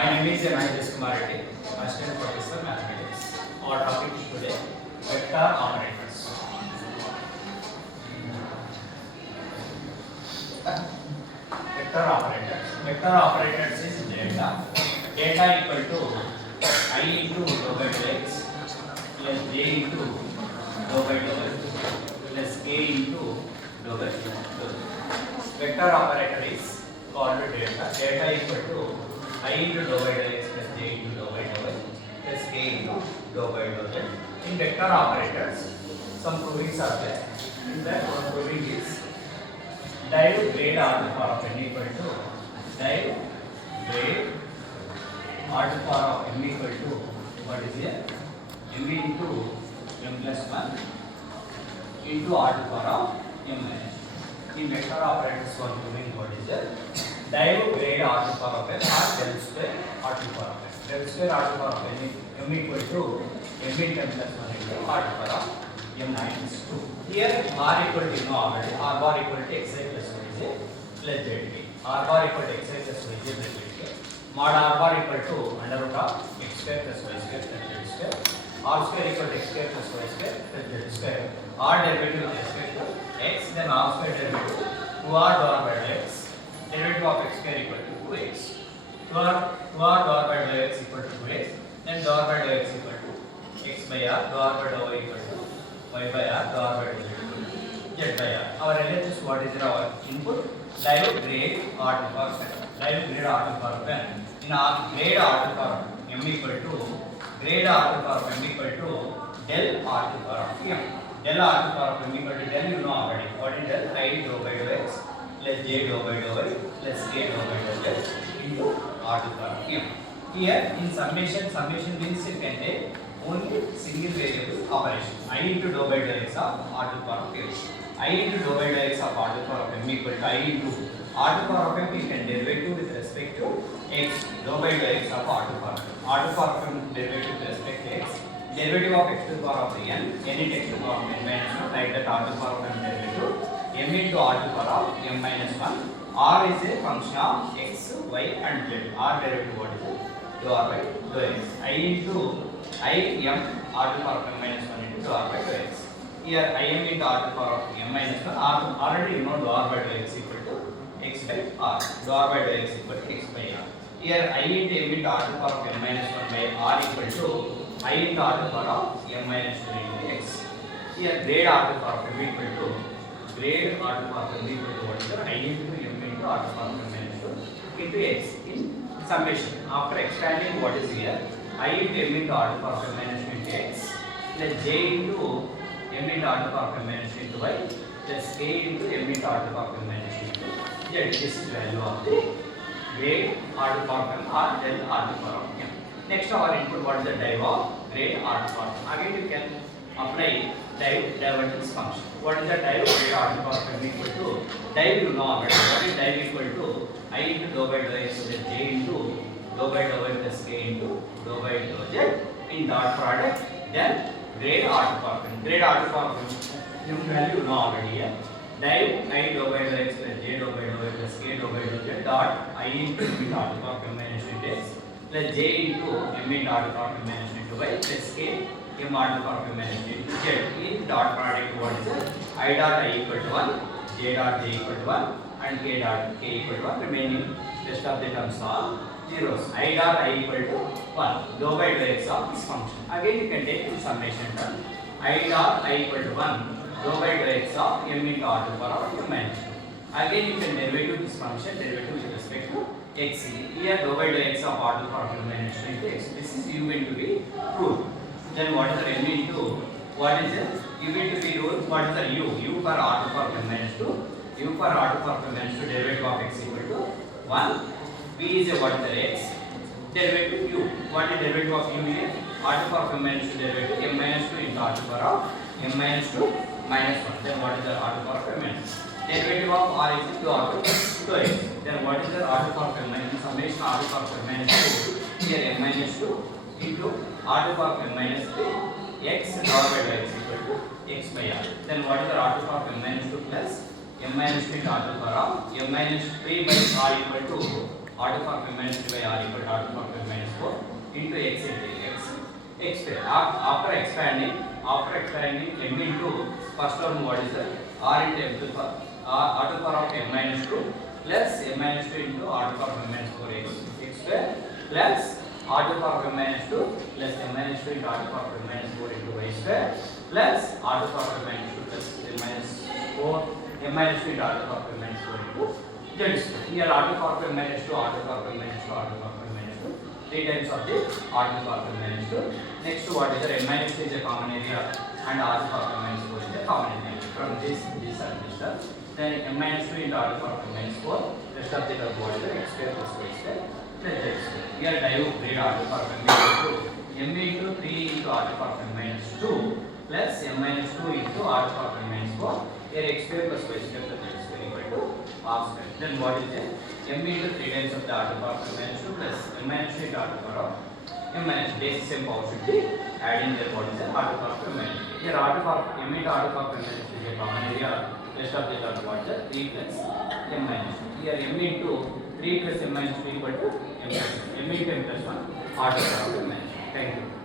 My name is Mahesh Kumar Reddy, Assistant Professor Mathematics. Our topic today, vector operators. Vector operators. Vector operators is data. Data equal to I into dou by dou x plus j into dou by dou y plus k into dou by dou y. Vector operator is called data. Data equal to I into dou by dou x plus j into dou by dou y plus k into dou by dou z. In vector operators, some provings are there. In that one proving is dive grade r to the power of n equal to dive grade r to the power of m equal to what is here m into m plus 1 into r to the power of m minus 1. In vector operators one proving what is here dive grade r to the power of n or del square r to the power of n. Del square r to the power of n m equal to m into m plus 1 into r to the power of m minus 2. Here r equal to already r bar equal to xi plus yj plus zk. R bar equal to xi plus yj plus zk. Mod r bar equal to under root of x square plus y square plus z square. R square equal to x square plus y square plus z square. R derivative with respect to x, then r square derivative 2r dou r by dou x. Derivative of x square equal to 2x. 2r dou r by dou x equal to 2x. Then dou r by dou x equal to x by r. Dou r by dou y equal to y by r. Dou r by dou z equal to z by r. Our LHS what is our input? Dive grade r to the power of n. Dive grade r to the power of n. In r grade r to the power of m equal to grade r to the power of m equal to del r to the power of m. Del r to the power of m equal to del you know already. What is del? I dou by dou x plus j dou by dou y plus k dou by dou z into r to the power of m. Here in summation means it can take only single variable operation. I into dou by dou x of r to the power of m. I into dou by dou x of r to the power of m equal to I into r to the power of m. You can derivative with respect to x. Dou by dou x of r to the power of m. R to the power of m derivative with respect to x. Derivative of x to the power of n. N into x to the power of n minus 1. Like that r to the power of m derivative. M into r to the power of m minus 1. R is a function of x, y and z. R derivative what is it? Dou r by dou x. I into I m r to the power of m minus 1 into dou r by dou x. Here I m into r to the power of m minus 1. R already you know dou r by dou x equal to x by r. Dou r by dou x equal to x by r. Here I into m into r to the power of m minus 1 by r equal to I into r to the power of m minus 2 into x. Here grade r to the power of m equal to grade r to the power of m equal to what is there? I into m into r to the power of m minus 2 into x in summation. After expanding what is here? I into m into r to the power of m minus 2 into x plus j into m into r to the power of m minus 2 into y plus k into m into r to the power of m minus 2 into z. This is value of the grade r to the power of m or del r to the power of m. Next our input what is the dive of grade r to the power of m. Again you can apply divergence function. What is the dive grade r to the power of m equal to dive you know already. What is dive equal to I into dou by dou x plus j into dou by dou y plus k into dou by dou z in dot product then grade r to the power of n. Grade r to the power of n value you know already here. Dive I dou by dou x plus j dou by dou y plus k dou by dou z dot I into m into r to the power of m minus 2 into x plus j into m into r to the power of m minus 2 into y plus k m r to the power of m minus 2 into z in dot product what is it? I dot I equal to 1, j dot j equal to 1 and k dot k equal to 1. Remaining rest of the terms are zeros. I dot I equal to 1 dou by dou x of this function. Again you can take in summation term. I dot I equal to 1 dou by dou x of m into r to the power of m minus 2. Again you can derivative this function derivative with respect to x. Here dou by dou x of r to the power of m minus 2 into x. This is u into v rule. Then what is the m into what is it? U into v rule. What is the u? U for r to the power of m minus 2. U for r to the power of m minus 2 derivative of x equal to 1. V is a what is the x? Derivative u. What is derivative of u here? R to the power of m minus 2 derivative m minus 2 into r to the power of m minus 2 minus 1. Then what is the r to the power of m minus 2? Derivative of r is equal to r to the x. Then what is the r to the power of m minus 2? Summation r to the power of m minus 2. Here m minus 2 into r to the power of m minus 3 x dou by dou x equal to x by r. Then what is the r to the power of m minus 2 plus m minus 3 into r to the power of m minus 3 by r equal to r to power m minus 3 by r equal to r to power m minus 4 into x into x. Expand. After expanding m into first term, what is that? R into m to the power r to the power of m minus 2 plus m minus 2 into r to the power of m minus 4 x square plus r to the power of m minus 2 plus m minus 2 into r to the power of m minus 4 into y square plus r to the power of m minus 2 plus m minus 4 m minus 2 into r to the power of m minus 4 into z square. Here r to the power of m minus 2, r to the power of m minus 2, r to the power of m minus 2, 3 times of the r to the power of m minus 2. Next to what is there? M minus 2 is a common area and r to the power of m minus 4 is a common area. From this and this term, then m minus 2 into r to the power of m minus 4, rest of the term what is there? X square plus y square plus z square. Here divided r to the power of m minus 2, m into 3 into r to the power of m minus 2 plus m minus 2 into r to the power of m minus 4. Here x square plus y square plus z square equal to r square. Then what is it? M into 3 times of the r to the power of m minus 2 plus m minus 2 into r to the power of m minus 2. Basic same power should be adding their what is it? R to the power of m minus 2. Here r to the power of m into r to the power of m minus 2 is a common area. Rest of the term what is it? 3 plus m minus 2. Here m into 3 plus m minus 2 equal to m into m plus 1 r to the power of m minus 2. Thank you.